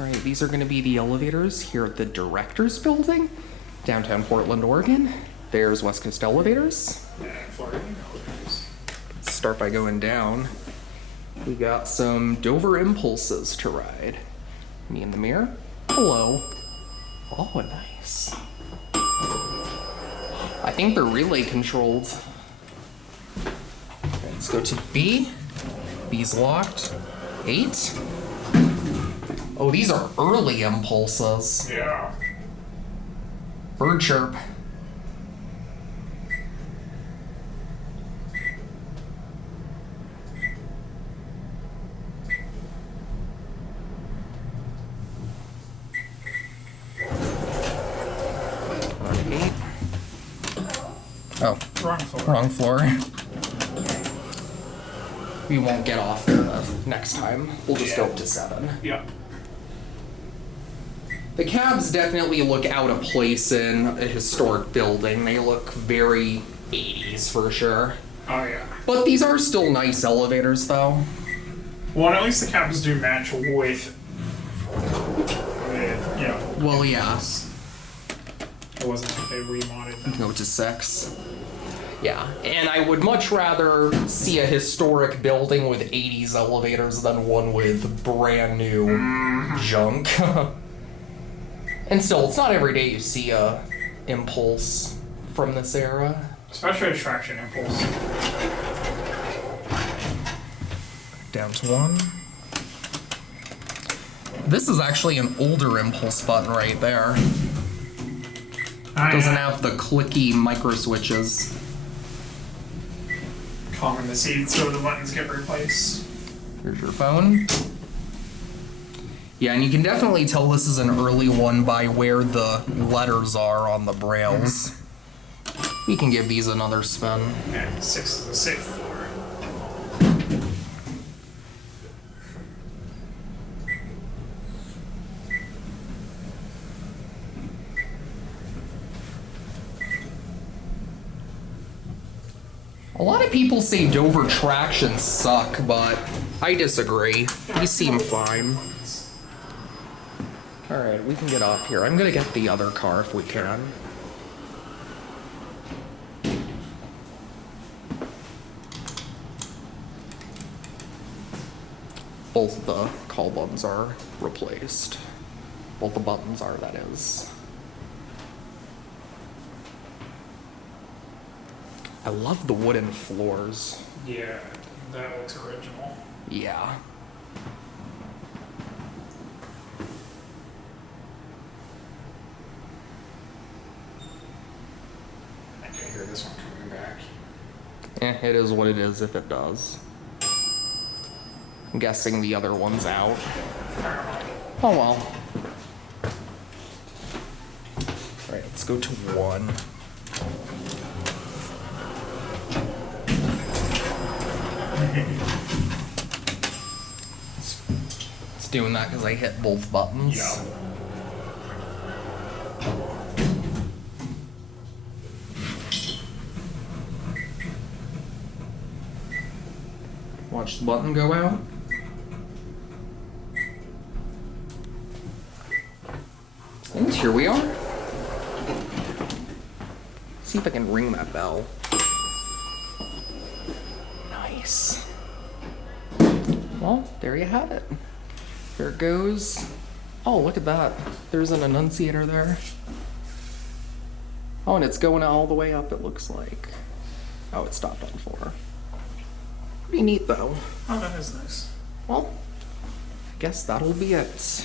All right, these are going to be the elevators here at the Directors Building, downtown Portland, Oregon. There's West Coast Elevators. Florida elevators. Let's start by going down. We got some Dover Impulses to ride. Me in the mirror. Hello. Oh, nice. I think they're relay controlled. Okay, let's go to B. B's locked. 8. Oh, these are early impulses. Yeah. Bird chirp. On 8. Oh, wrong floor. We won't get off there next time. We'll just go up to 7. Yep. The cabs definitely look out of place in a historic building. They look very 80s for sure. Oh yeah. But these are still nice elevators though. Well, and at least the cabs do match with you know. Well, yeah. It wasn't like they remodded them. Go to 6. Yeah, and I would much rather see a historic building with 80s elevators than one with brand new junk. And still, it's not every day you see a Impulse from this era. Especially a traction impulse. Down to 1. This is actually an older Impulse button right there. Doesn't have the clicky micro switches. Calming the seats so the buttons get replaced. Here's your phone. Yeah, and you can definitely tell this is an early one by where the letters are on the brails. We can give these another spin. And 6 is a safe floor. A lot of people say Dover tractions suck, but I disagree. These seem fine. Alright, we can get off here. I'm gonna get the other car if we can. Both the call buttons are replaced. Both the buttons are, that is. I love the wooden floors. Yeah, that looks original. Yeah. I can hear this one coming back. It is what it is if it does. I'm guessing the other one's out. Oh well. Alright, let's go to 1. It's doing that because I hit both buttons. Yeah. Watch the button go out. And here we are. See if I can ring that bell. Nice. Well, there you have it. There it goes. Oh, look at that. There's an annunciator there. Oh, and it's going all the way up, it looks like. Oh, it stopped on 4. Pretty neat, though. Oh, that is nice. Well, I guess that'll be it.